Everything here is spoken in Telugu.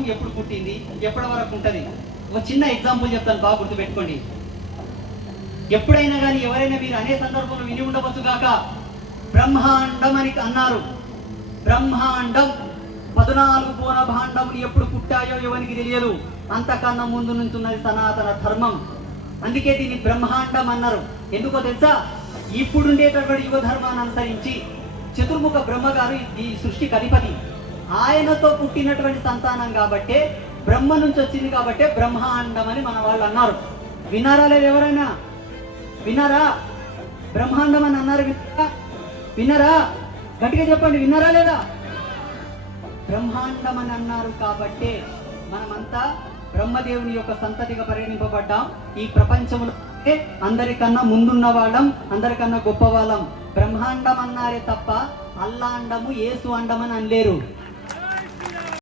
ధర్మం ఎప్పుడు పుట్టింది, ఎప్పటి వరకు ఉంటుంది? ఒక చిన్న ఎగ్జాంపుల్ చెప్తాను, బాగా గుర్తుపెట్టుకోండి. ఎప్పుడైనా కానీ ఎవరైనా మీరు అనే సందర్భంలో విని ఉండవచ్చు కాక, బ్రహ్మాండం అని అన్నారు. బ్రహ్మాండం 14 కోణ భాండములు ఎప్పుడు పుట్టాయో ఎవరికి తెలియదు. అంతకన్నా ముందు నుంచి ఉన్నది సనాతన ధర్మం. అందుకే దీన్ని బ్రహ్మాండం అన్నారు. ఎందుకో తెలుసా? ఇప్పుడుండేటటువంటి యువ ధర్మాన్ని అనుసరించి చతుర్ముఖ బ్రహ్మగారు ఈ సృష్టికి అధిపతి. ఆయనతో పుట్టినటువంటి సంతానం కాబట్టే, బ్రహ్మ నుంచి వచ్చింది కాబట్టే బ్రహ్మాండం అని మన వాళ్ళు అన్నారు. విన్నారా లేదు? ఎవరైనా విన్నారా? బ్రహ్మాండం అని అన్నారు. విన్నారా? గట్టిగా చెప్పండి, విన్నారా లేదా? బ్రహ్మాండం అని అన్నారు కాబట్టే మనమంతా బ్రహ్మదేవుని యొక్క సంతతిగా పరిగణింపబడ్డాం. ఈ ప్రపంచంలో అందరికన్నా ముందున్న వాళ్ళం, అందరికన్నా గొప్ప వాళ్ళం. బ్రహ్మాండం అన్నారే తప్ప అల్లాండము, యేసు అండం అని అనలేరు.